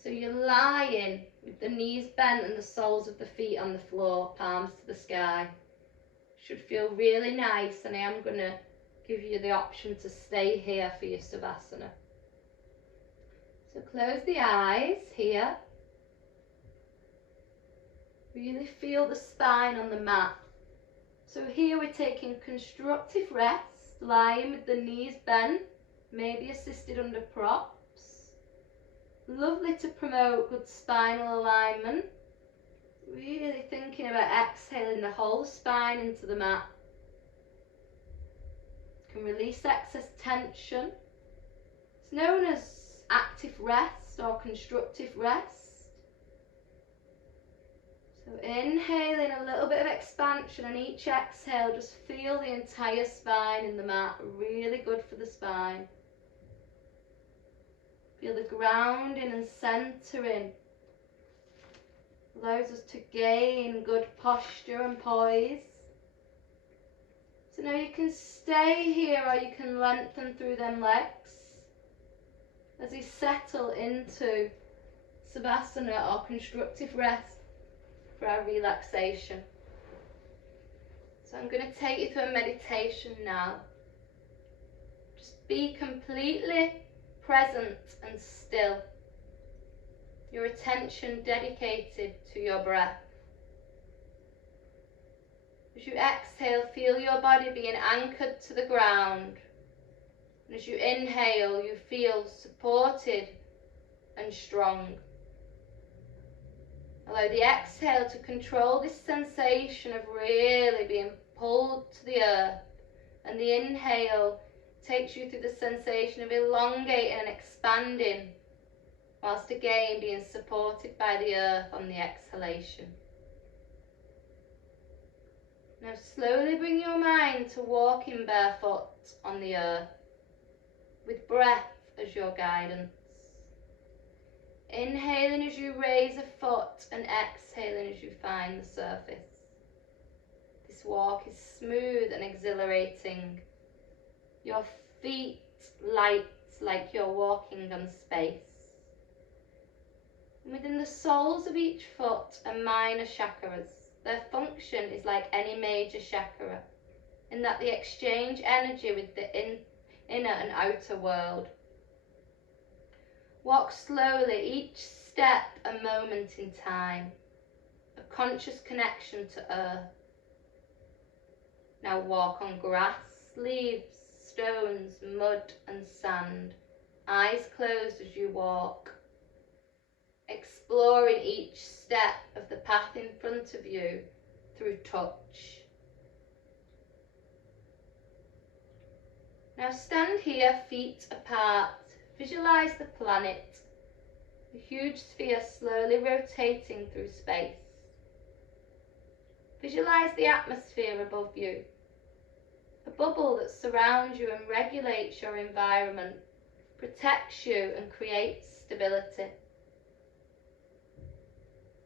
so you're lying with the knees bent and the soles of the feet on the floor, palms to the sky. Should feel really nice, and I am going to give you the option to stay here for your Savasana. So close the eyes here. Really feel the spine on the mat. So here we're taking constructive rest, lying with the knees bent, maybe assisted under props. Lovely to promote good spinal alignment. Really thinking about exhaling the whole spine into the mat. Can release excess tension. It's known as active rest or constructive rest. So inhaling a little bit of expansion, and each exhale just feel the entire spine in the mat. Really good for the spine. Feel the grounding and centering. Allows us to gain good posture and poise. So now you can stay here, or you can lengthen through them legs as you settle into Savasana or constructive rest for our relaxation. So I'm going to take you through a meditation now. Just be completely present and still. Your attention dedicated to your breath. As you exhale, feel your body being anchored to the ground. And as you inhale, you feel supported and strong. Allow the exhale to control this sensation of really being pulled to the earth. And the inhale takes you through the sensation of elongating and expanding, whilst again being supported by the earth on the exhalation. Now slowly bring your mind to walking barefoot on the earth, with breath as your guidance. Inhaling as you raise a foot and exhaling as you find the surface. This walk is smooth and exhilarating. Your feet light like you're walking on space. And within the soles of each foot are minor chakras. Their function is like any major chakra, in that they exchange energy with the inner and outer world. Walk slowly, each step a moment in time, a conscious connection to earth. Now walk on grass, leaves, stones, mud and sand, eyes closed as you walk, exploring each step of the path in front of you through touch. Now stand here, feet apart. Visualize the planet, a huge sphere slowly rotating through space. Visualize the atmosphere above you, a bubble that surrounds you and regulates your environment, protects you and creates stability.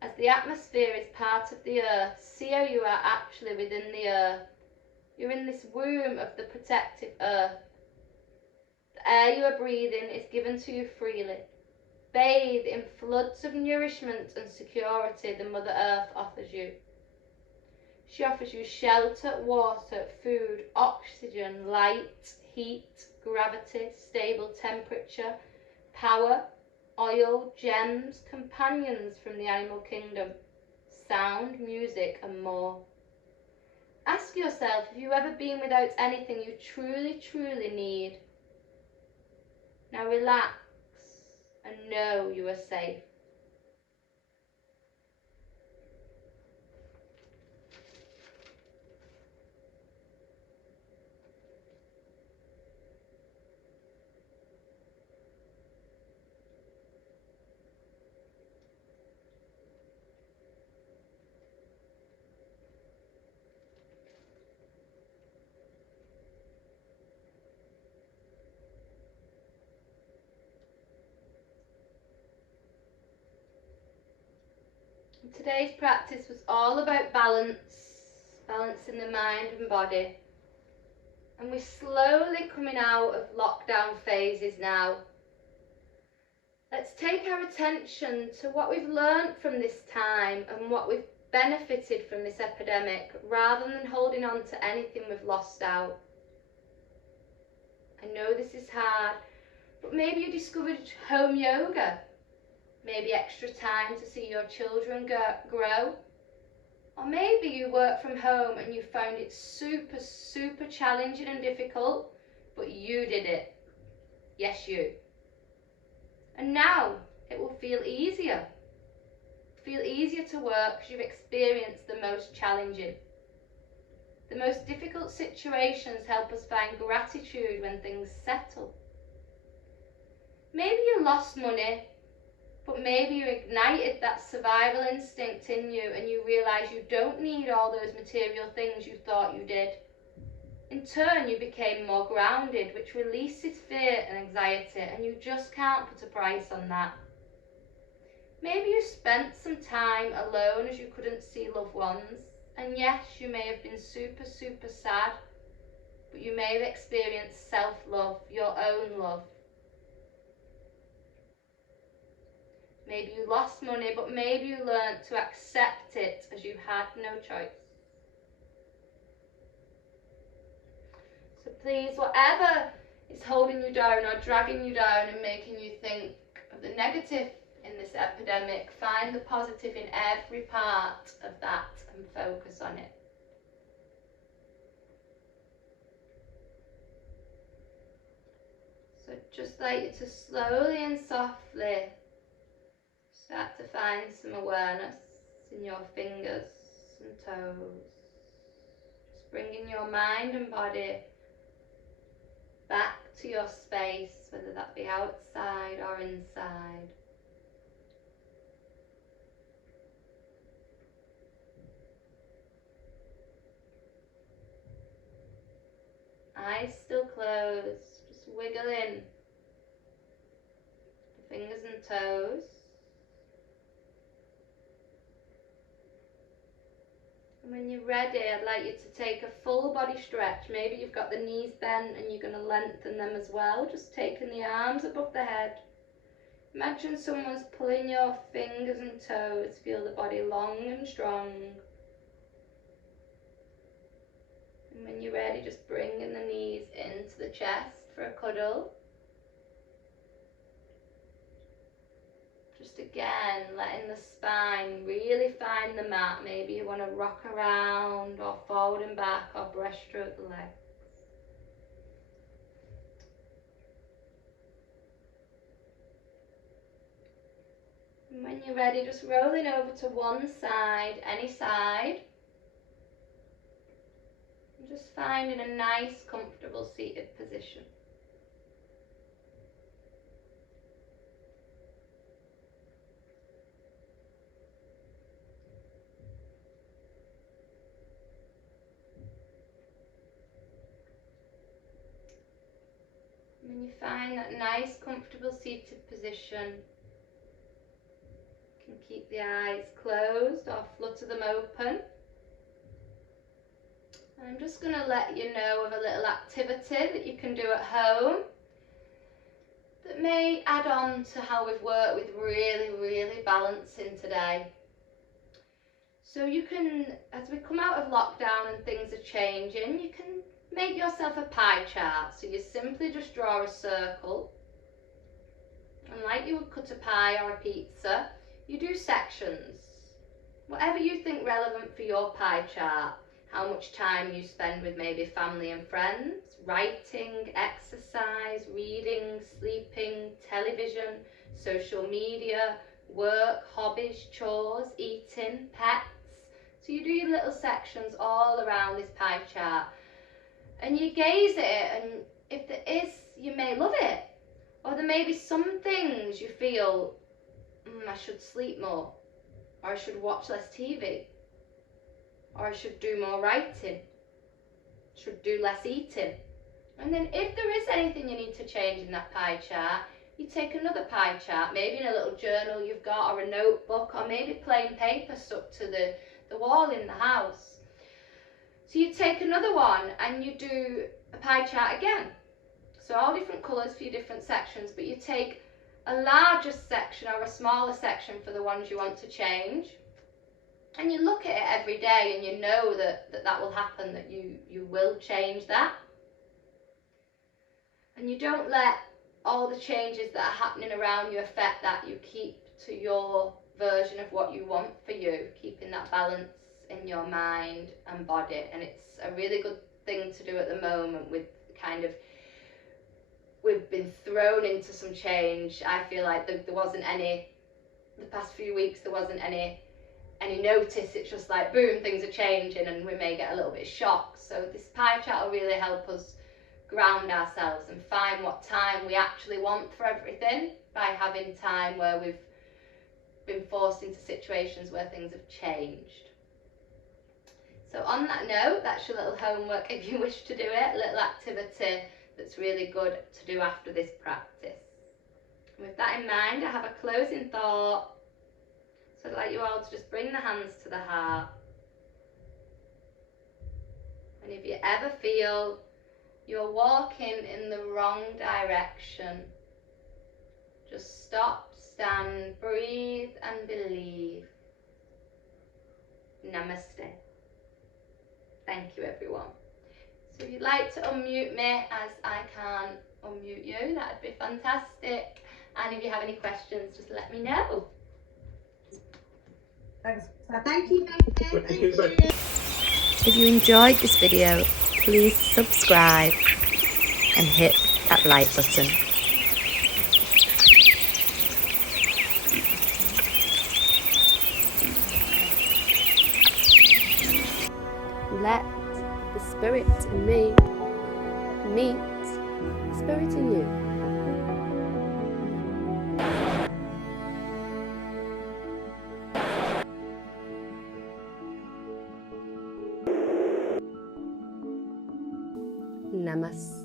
As the atmosphere is part of the earth, see how you are actually within the earth. You're in this womb of the protective earth. The air you are breathing is given to you freely. Bathe in floods of nourishment and security the Mother Earth offers you. She offers you shelter, water, food, oxygen, light, heat, gravity, stable temperature, power, oil, gems, companions from the animal kingdom, sound, music and more. Ask yourself if you've ever been without anything you truly, truly need. Now relax and know you are safe. Today's practice was all about balancing the mind and body. And we're slowly coming out of lockdown phases now. Let's take our attention to what we've learned from this time and what we've benefited from this epidemic, rather than holding on to anything we've lost out. I know this is hard, but maybe you discovered home yoga, maybe extra time to see your children grow, or maybe you work from home and you found it super challenging and difficult, but you did it. Yes, you. And now it will feel easier. Feel easier to work because you've experienced the most challenging. The most difficult situations help us find gratitude when things settle. Maybe you lost money, but maybe you ignited that survival instinct in you and you realise you don't need all those material things you thought you did. In turn, you became more grounded, which releases fear and anxiety, and you just can't put a price on that. Maybe you spent some time alone as you couldn't see loved ones, and yes, you may have been super sad, but you may have experienced self-love, your own love. Maybe you lost money, but maybe you learned to accept it as you had no choice. So please, whatever is holding you down or dragging you down and making you think of the negative in this epidemic, find the positive in every part of that and focus on it. So just like you to slowly and softly start to find some awareness in your fingers and toes. Just bringing your mind and body back to your space, whether that be outside or inside. Eyes still closed, just wiggling the fingers and toes. And when you're ready, I'd like you to take a full body stretch. Maybe you've got the knees bent and you're going to lengthen them as well. Just taking the arms above the head. Imagine someone's pulling your fingers and toes. Feel the body long and strong. And when you're ready, just bringing the knees into the chest for a cuddle. Just again, letting the spine really find the mat. Maybe you want to rock around or forward and back or breaststroke the legs. And when you're ready, just rolling over to one side, any side. And just finding a nice, comfortable seated position. When you find that nice, comfortable seated position, you can keep the eyes closed or flutter them open. And I'm just going to let you know of a little activity that you can do at home that may add on to how we've worked with really balancing today. So you can, as we come out of lockdown and things are changing, you can make yourself a pie chart. So you simply just draw a circle, and like you would cut a pie or a pizza, you do sections. Whatever you think relevant for your pie chart. How much time you spend with maybe family and friends, writing, exercise, reading, sleeping, television, social media, work, hobbies, chores, eating, pets. So you do your little sections all around this pie chart. And you gaze at it, and if there is, you may love it. Or there may be some things you feel, I should sleep more, or I should watch less TV, or I should do more writing, should do less eating. And then if there is anything you need to change in that pie chart, you take another pie chart, maybe in a little journal you've got, or a notebook, or maybe plain paper stuck to the wall in the house. So you take another one and you do a pie chart again. So all different colours for your different sections, but you take a larger section or a smaller section for the ones you want to change. And you look at it every day and you know that will happen, that you will change that. And you don't let all the changes that are happening around you affect that. You keep to your version of what you want for you, keeping that balance in your mind and body. And it's a really good thing to do at the moment with kind of, we've been thrown into some change. I feel like there wasn't any, the past few weeks there wasn't any notice. It's just like boom, things are changing and we may get a little bit shocked. So this pie chart will really help us ground ourselves and find what time we actually want for everything, by having time where we've been forced into situations where things have changed. So on that note, that's your little homework if you wish to do it, a little activity that's really good to do after this practice. And with that in mind, I have a closing thought. So I'd like you all to just bring the hands to the heart. And if you ever feel you're walking in the wrong direction, just stop, stand, breathe and believe. Namaste. Thank you, everyone. So if you'd like to unmute me as I can't unmute you, that'd be fantastic. And if you have any questions, just let me know. Thanks. Thank you. If you enjoyed this video, please subscribe and hit that like button. Let the spirit in me meet the spirit in you. Namaste.